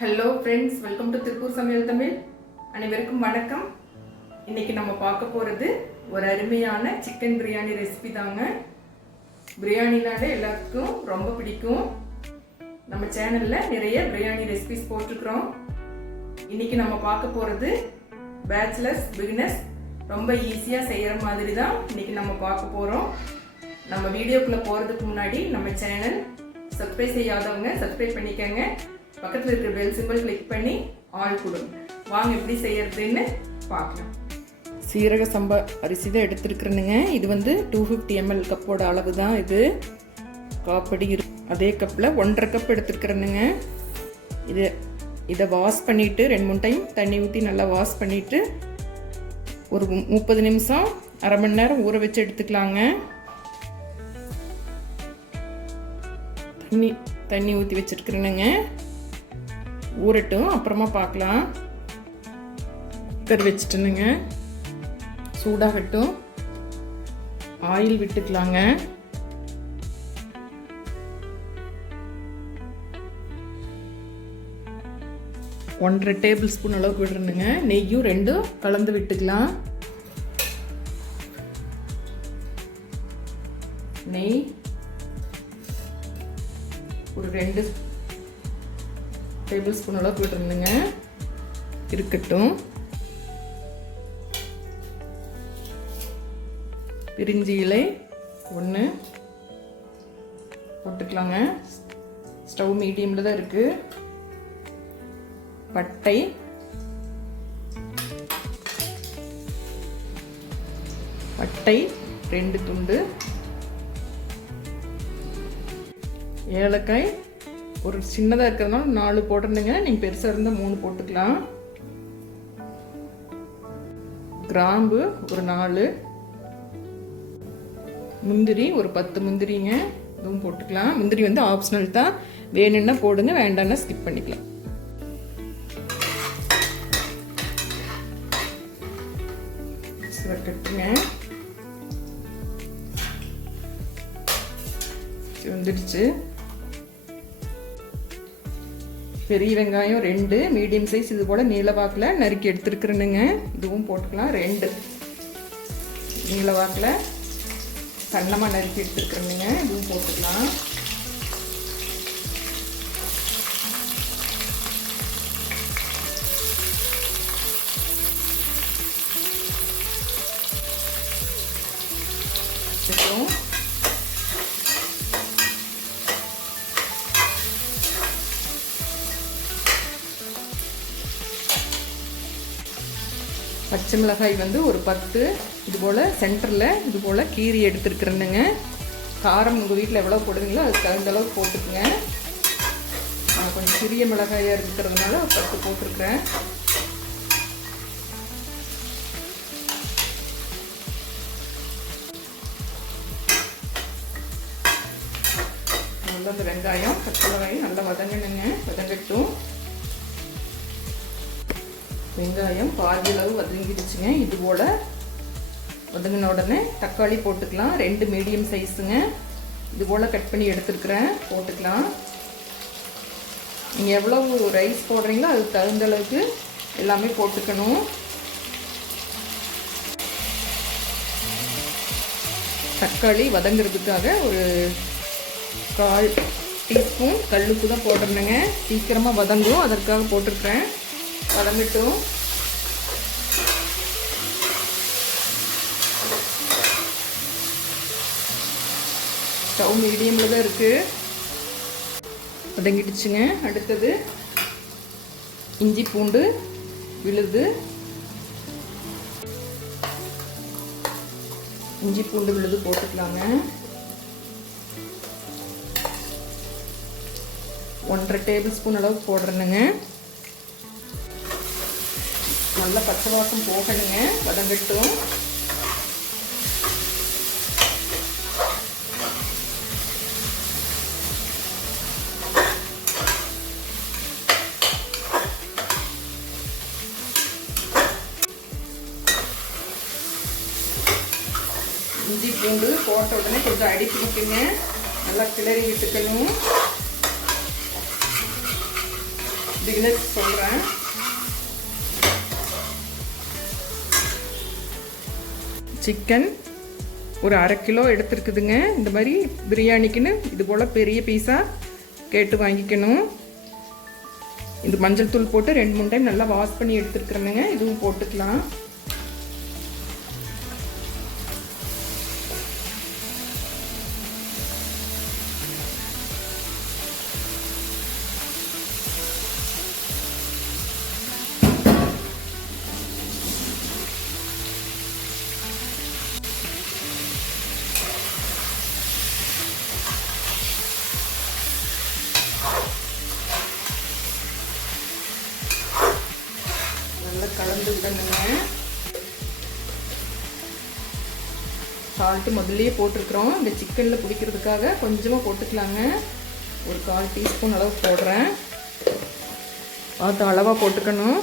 Hello friends welcome to Tiruppur சமையல் தமிழ் அனைவருக்கும் வணக்கம். இன்னைக்கு நம்ம பார்க்க போகிறது ஒரு அருமையான சிக்கன் பிரியாணி ரெசிபி தாங்க. பிரியாணினாலே எல்லாத்துக்கும் ரொம்ப பிடிக்கும். நம்ம சேனலில் நிறைய பிரியாணி ரெசிபிஸ் போட்டிருக்கிறோம். இன்னைக்கு நம்ம பார்க்க போகிறது பேச்சுலர்ஸ் பிகினர்ஸ் ரொம்ப ஈஸியாக செய்கிற மாதிரி தான் இன்னைக்கு நம்ம பார்க்க போகிறோம் நம்ம வீடியோக்குள்ளே போகிறதுக்கு முன்னாடி நம்ம சேனல் சப்ஸ்கிரைப் செய்யாதவங்க சப்ஸ்கிரைப் பண்ணிக்கோங்க. பக்கத்தில் இருக்கிற பெல் சிம்பிள் கிளிக் பண்ணி ஆல் கொடுங்க. வாங்க எப்படி செய்யறதுன்னு பார்க்கலாம். சீரக சம்பா அரிசி தான் எடுத்துருக்குறேனுங்க. இது வந்து டூ ஃபிஃப்டி எம்எல் கப்போட அளவு தான் இது காப்படி இரு அதே கப்பில் ஒன்றரை கப் எடுத்துருக்குறேனுங்க. இது இதை வாஷ் பண்ணிவிட்டு ரெண்டு மூணு டைம் தண்ணி ஊற்றி நல்லா வாஷ் பண்ணிவிட்டு ஒரு முப்பது நிமிஷம் அரை மணி நேரம் ஊற வச்சு எடுத்துக்கலாங்க. தண்ணி தண்ணி ஊற்றி வச்சுருக்குறேனுங்க. ஊறட்டும் அப்புறமா பார்க்கலாம். குக்கர் வச்சுட்டுனுங்க. சூடாகட்டும் ஆயில் விட்டுக்கலாங்க. ஒன்றரை டேபிள் ஸ்பூன் அளவுக்கு விடுறேனுங்க. நெய்யும் ரெண்டும் கலந்து விட்டுக்கலாம். நெய். ஒரு ரெண்டு டேபிள் ஸ்பூன் அளவுக்கு விட்டுருந்துங்க இருக்கட்டும். பிரிஞ்சி இலை ஒன்று போட்டுக்கலாங்க. ஸ்டவ் மீடியமில் தான் இருக்குது பட்டை. பட்டை ரெண்டு துண்டு. ஏலக்காய் ஒரு சின்னதாக இருக்கிறதுனால நாலு போட்டிருந்தீங்கன்னா நீங்கள் பெருசாக இருந்தால் மூணு போட்டுக்கலாம். கிராம்பு ஒரு நாலு. முந்திரி ஒரு பத்து முந்திரிங்க. இதுவும் போட்டுக்கலாம். முந்திரி வந்து ஆப்ஷனல் தான். வேணும்னா போடுங்க வேண்டாம்னா ஸ்கிப் பண்ணிக்கலாம். கட்டுங்க வந்துடுச்சு பெரிய வெங்காயம் ரெண்டு மீடியம் சைஸ் இது போல் நீளவாக்கில் நறுக்கி எடுத்துருக்குறேனுங்க. இதுவும் போட்டுக்கலாம். ரெண்டு. நீளவாக்கில் சன்னமாக நறுக்கி எடுத்துருக்குறேனுங்க. இதுவும் போட்டுக்கலாம். பச்சை மிளகாய் வந்து ஒரு பத்து இது போல் சென்டரில் இது போல் கீரி எடுத்துருக்குறேனுங்க. காரம் உங்கள் வீட்டில் எவ்வளோ போடுவீங்களோ அதுக்கு தகுந்த அளவுக்கு போட்டுக்குங்க. நான் கொஞ்சம் சிறிய மிளகாயாக இருக்கிறதுனால பத்து போட்டிருக்கிறேன். நல்லா அந்த வெங்காயம் பச்சை மிளகாயும் நல்லா வதங்கணுங்க. வதங்கட்டும். வெங்காயம் பாதியளவு வதங்கிடுச்சுங்க. இது போல் வதங்கின உடனே தக்காளி போட்டுக்கலாம். ரெண்டு மீடியம் சைஸுங்க இது போல் கட் பண்ணி எடுத்துருக்குறேன். போட்டுக்கலாம். நீங்கள் எவ்வளவு ரைஸ் போடுறீங்களோ அதுக்கு தகுந்த அளவுக்கு எல்லாமே போட்டுக்கணும். தக்காளி வதங்குறதுக்காக ஒரு கால் டீஸ்பூன் கல்லுப்பு தான் போட்டிருந்தேங்க. சீக்கிரமாக வதங்கும். அதற்காக போட்டிருக்கிறேன். வதங்கட்டும். ஸ்டவ் மீடியமில் தான் இருக்குது வதங்கிடுச்சுங்க. அடுத்தது இஞ்சி பூண்டு விழுது. இஞ்சி பூண்டு விழுது போட்டுக்கலாங்க. ஒன்றரை டேபிள் ஸ்பூன் அளவுக்கு போடுறேனுங்க. நல்லா பச்சை வாசம் போகணுங்க. வதங்கட்டும். இஞ்சி பூண்டு போட்ட உடனே கொஞ்சம் அடி பிடிக்குங்க நல்லா கிளறி விட்டுக்கணும். பிகினர்ஸ் சொல்கிறேன் சிக்கன் ஒரு அரை கிலோ எடுத்துருக்குதுங்க. இந்த மாதிரி பிரியாணிக்குன்னு இது போல் பெரிய பீஸாக கேட்டு வாங்கிக்கணும். இது மஞ்சள் தூள் போட்டு ரெண்டு மூணு டைம் நல்லா வாஷ் பண்ணி எடுத்துருக்குறேனுங்க. இதுவும் போட்டுக்கலாம். சால்ட்டு முதல்லையே போட்டிருக்கிறோம். இந்த சிக்கனில் பிடிக்கிறதுக்காக கொஞ்சமாக போட்டுக்கலாங்க. ஒரு கால் டீஸ்பூன் அளவு போடுறேன். பார்த்து அளவாக போட்டுக்கணும்.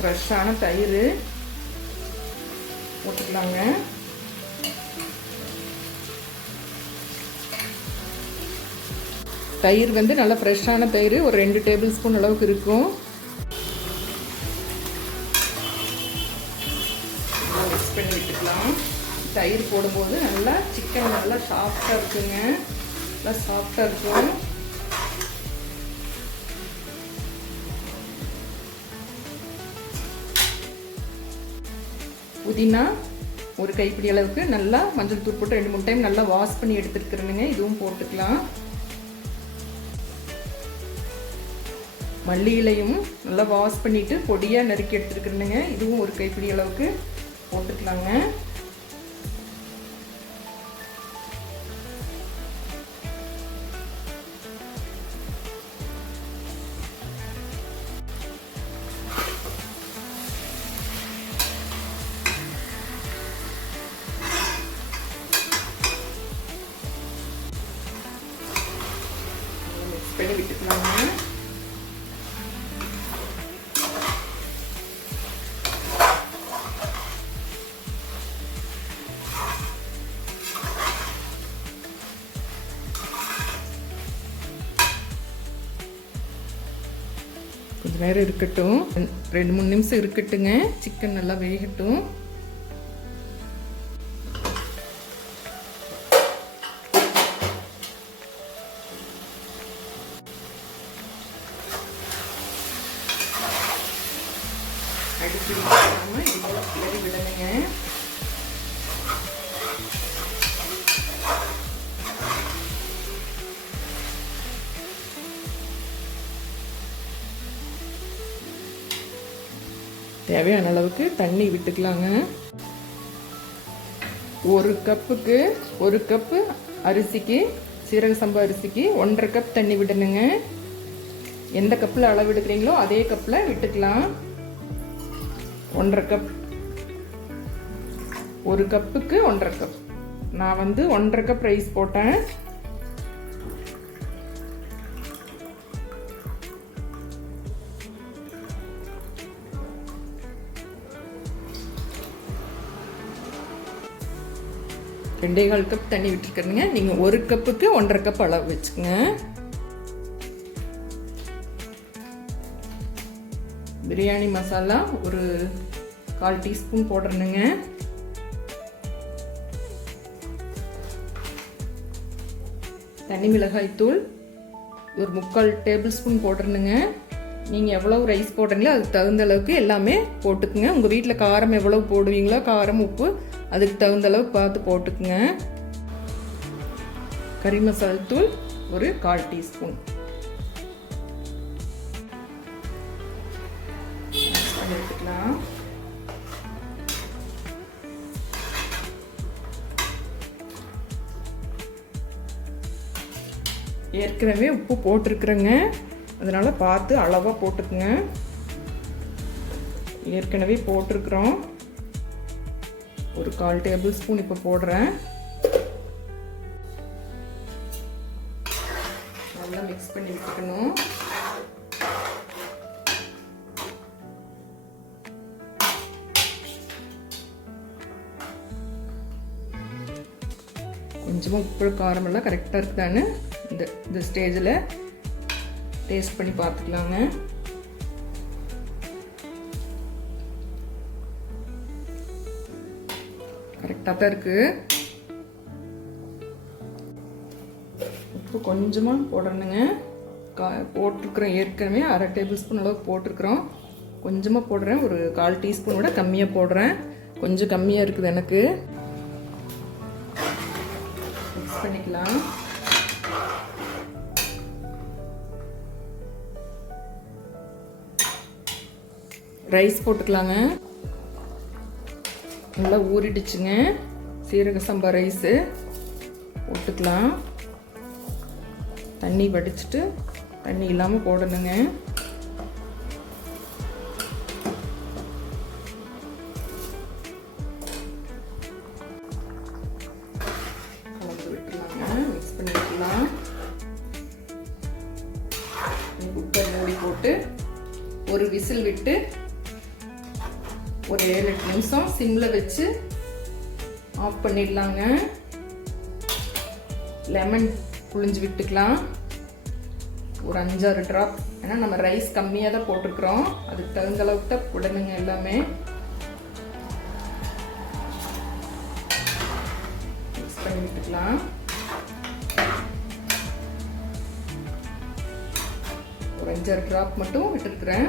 ஃப்ரெஷ்ஷான தயிர். போட்டுக்கலாங்க தயிர் வந்து நல்லா ஃப்ரெஷ்ஷான தயிர் ஒரு ரெண்டு டேபிள் ஸ்பூன் அளவுக்கு இருக்கும். மிக்ஸ் பண்ணி விட்டுக்கலாம். தயிர் போடும்போது நல்லா சிக்கன் நல்லா சாஃப்டாக இருக்குங்க. நல்லா சாஃப்டாக இருக்கும். புதினா ஒரு கைப்பிடி அளவுக்கு நல்லா மஞ்சள் தூள் போட்டு ரெண்டு மூணு டைம் நல்லா வாஷ் பண்ணி எடுத்துருக்குறேனுங்க. இதுவும் போட்டுக்கலாம். மல்லி இலையும் நல்லா வாஷ் பண்ணிட்டு பொடியாக நறுக்கி எடுத்துருக்குறேனுங்க. இதுவும் ஒரு கைப்பிடி அளவுக்கு போட்டுக்கலாங்க. வேற இருக்கட்டும். ரெண்டு மூணு நிமிஷம் இருக்கட்டுங்க. சிக்கன் நல்லா வேகட்டும். தேவையான அளவுக்கு தண்ணி விட்டுக்கலாங்க. ஒரு கப்புக்கு ஒரு கப்பு அரிசிக்கு சீரக சம்பா அரிசிக்கு ஒன்றரை கப் தண்ணி விடணுங்க. எந்த கப்பில் அளவு எடுக்கிறீங்களோ அதே கப்பில் விட்டுக்கலாம். ஒன்றரை கப். ஒரு கப்புக்கு ஒன்றரை கப். நான் வந்து ஒன்றரை கப் ரைஸ் போட்டேன். ரெண்டே கால் கப் தண்ணி விட்டுருக்குறீங்க நீங்கள் ஒரு கப்புக்கு ஒன்றரை கப் அளவு வச்சுக்கோங்க. பிரியாணி மசாலா ஒரு கால் டீஸ்பூன் போடுறணுங்க தனி மிளகாய் தூள் ஒரு முக்கால் டேபிள் ஸ்பூன் போடுறேனுங்க நீங்கள் எவ்வளோ ரைஸ் போடுறீங்களோ அதுக்கு தகுந்த அளவுக்கு எல்லாமே போட்டுக்குங்க. உங்கள் வீட்டில் காரம் எவ்வளோ போடுவீங்களோ காரம் உப்பு அதுக்கு தகுந்த அளவுக்கு பார்த்து போட்டுக்குங்க. கறி மசால் தூள் ஒரு கால் டீஸ்பூன். எடுத்துக்கலாம். ஏற்கனவே உப்பு போட்டிருக்கிறேங்க. அதனால் பார்த்து அளவாக போட்டுக்குங்க. ஏற்கனவே போட்டிருக்கிறோம். ஒரு கால் டேபிள் ஸ்பூன் இப்போ போடுறேன். நல்லா மிக்ஸ் பண்ணி விட்டுக்கணும். கொஞ்சமாக உப்பு காரமெல்லாம் கரெக்டாக இருக்குதான்னு இந்த இந்த ஸ்டேஜில் டேஸ்ட் பண்ணி பார்த்துக்கலாங்க. கரெக்டாக இருக்குது உப்பு கொஞ்சமாக போடணுங்க. கா போட்டிருக்கிறோம். ஏற்கனவே அரை டேபிள் ஸ்பூன் அளவுக்கு போட்டிருக்கிறோம். கொஞ்சமாக போடுறேன். ஒரு கால் டீஸ்பூன் விட கம்மியாக போடுறேன். கொஞ்சம் கம்மியாக இருக்குது எனக்கு. மிக்ஸ் பண்ணிக்கலாம். ரைஸ் போட்டுக்கலாங்க. நல்லா ஊறிடுச்சுங்க. சீரக சம்பா ரைஸு போட்டுக்கலாம். தண்ணி வடிச்சிட்டு தண்ணி இல்லாமல் போடணுங்க. கலந்து விட்டுலாங்க மிக்ஸ் பண்ணி குக்கர் மூடி போட்டு ஒரு விசில் விட்டு ஒரு ஏழு எட்டு நிமிஷம் சிம்மில் வச்சு ஆஃப் பண்ணிடலாங்க. லெமன் புழிஞ்சு விட்டுக்கலாம். ஒரு அஞ்சாறு ட்ராப் ஏன்னா நம்ம ரைஸ் கம்மியாக தான் போட்டிருக்கிறோம். அதுக்கு தகுந்த அளவுக்கு தான் போடணுங்க எல்லாமே. மிக்ஸ் பண்ணி விட்டுக்கலாம். ஒரு அஞ்சாறு ட்ராப் மட்டும் விட்டுருக்குறேன்.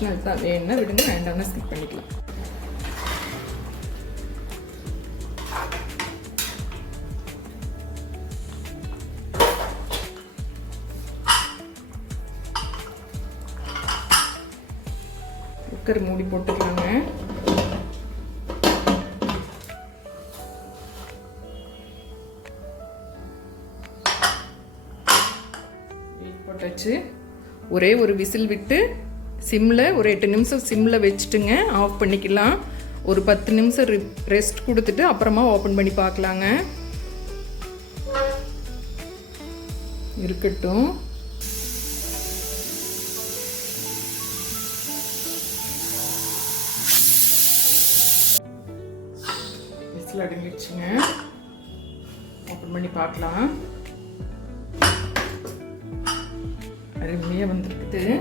ஆப்ஷனல் தான் வேணும்னா விடுங்க வேண்டாம்னா ஸ்கிப் பண்ணிக்கலாம் குக்கர் மூடி போட்டுக்கலாங்க போட்டாச்சு ஒரே ஒரு விசில் விட்டு சிம்மில் ஒரு எட்டு நிமிஷம் சிம்மில் வச்சுட்டுங்க. ஆஃப் பண்ணிக்கலாம். ஒரு பத்து நிமிஷம் ரெஸ்ட் கொடுத்துட்டு அப்புறமா ஓப்பன் பண்ணி பார்க்கலாங்க. இருக்கட்டும். விசில் அடங்கிடுச்சுங்க ஓப்பன் பண்ணி பார்க்கலாம். அருமையாக வந்துருக்குது.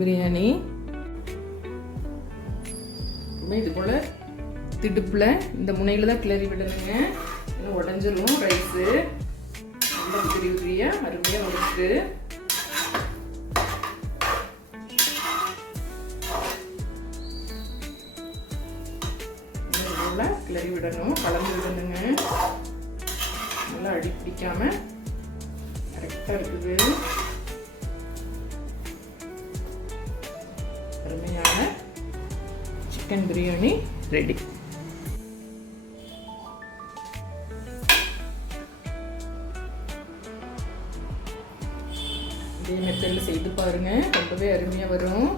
பிரியாணி. இது போல் திடுப்பில் இந்த முனையில் தான் கிளறி விடணுங்க. இன்னும் உடஞ்சிரும் ரைஸு. ரொம்ப பெரிய உதிரியாக அருமையாக வந்துருக்கு. கிளறி விடணும். கலந்து விடணுங்க. நல்லா அடி பிடிக்காமல் கரெக்டாக இருக்குது. அருமையான சிக்கன் பிரியாணி ரெடி. இதே மெத்தடில் செய்து பாருங்க. ரொம்பவே அருமையாக வரும்.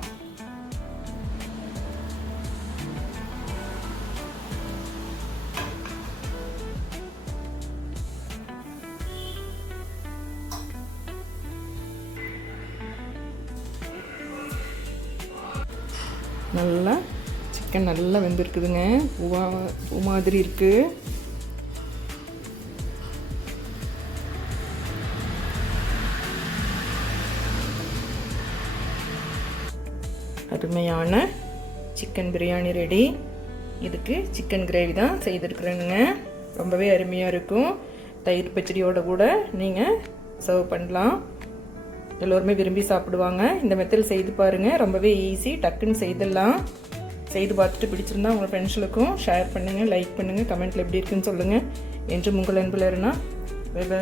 நல்லா சிக்கன் நல்லா வெந்திருக்குதுங்க. பூவா பூ மாதிரி இருக்குது அருமையான சிக்கன் பிரியாணி ரெடி இதுக்கு சிக்கன் கிரேவி தான் செய்திருக்கிறேனுங்க. ரொம்பவே அருமையாக இருக்கும். தயிர் பச்சடியோட கூட நீங்கள் சர்வ் பண்ணலாம். எல்லோருமே விரும்பி சாப்பிடுவாங்க. இந்த மெத்தல் செய்து பாருங்கள் ரொம்பவே ஈஸி டக்குன்னு செய்திடலாம். செய்து பார்த்துட்டு பிடிச்சிருந்தா உங்கள் ஃப்ரெண்ட்ஸுகளுக்கும் ஷேர் பண்ணுங்கள் லைக் பண்ணுங்கள் கமெண்ட்டில் எப்படி இருக்குன்னு சொல்லுங்கள் என்று உங்கள் அன்பில் இருந்தால் பை